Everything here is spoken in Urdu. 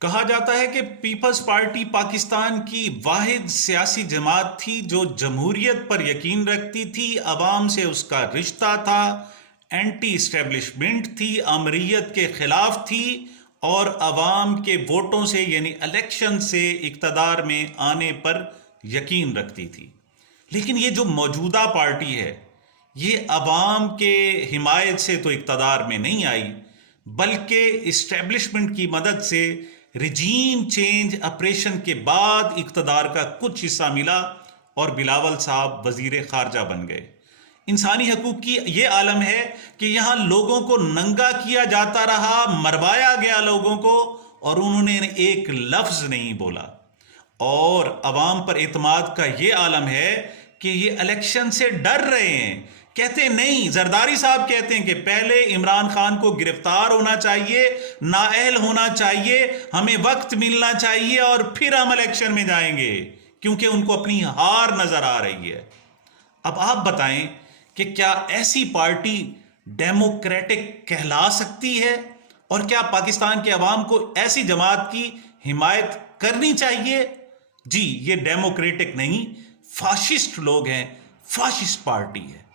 کہا جاتا ہے کہ پیپلز پارٹی پاکستان کی واحد سیاسی جماعت تھی جو جمہوریت پر یقین رکھتی تھی، عوام سے اس کا رشتہ تھا، اینٹی اسٹیبلشمنٹ تھی، آمریت کے خلاف تھی اور عوام کے ووٹوں سے یعنی الیکشن سے اقتدار میں آنے پر یقین رکھتی تھی۔ لیکن یہ جو موجودہ پارٹی ہے یہ عوام کے حمایت سے تو اقتدار میں نہیں آئی، بلکہ اسٹیبلشمنٹ کی مدد سے رجیم چینج آپریشن کے بعد اقتدار کا کچھ حصہ ملا اور بلاول صاحب وزیر خارجہ بن گئے۔ انسانی حقوق کی یہ عالم ہے کہ یہاں لوگوں کو ننگا کیا جاتا رہا، مروایا گیا لوگوں کو، اور انہوں نے ایک لفظ نہیں بولا۔ اور عوام پر اعتماد کا یہ عالم ہے کہ یہ الیکشن سے ڈر رہے ہیں، کہتے ہیں نہیں، زرداری صاحب کہتے ہیں کہ پہلے عمران خان کو گرفتار ہونا چاہیے، نااہل ہونا چاہیے، ہمیں وقت ملنا چاہیے اور پھر ہم الیکشن میں جائیں گے، کیونکہ ان کو اپنی ہار نظر آ رہی ہے۔ اب آپ بتائیں کہ کیا ایسی پارٹی ڈیموکریٹک کہلا سکتی ہے؟ اور کیا پاکستان کے عوام کو ایسی جماعت کی حمایت کرنی چاہیے؟ جی، یہ ڈیموکریٹک نہیں، فاشسٹ لوگ ہیں، فاشسٹ پارٹی ہے۔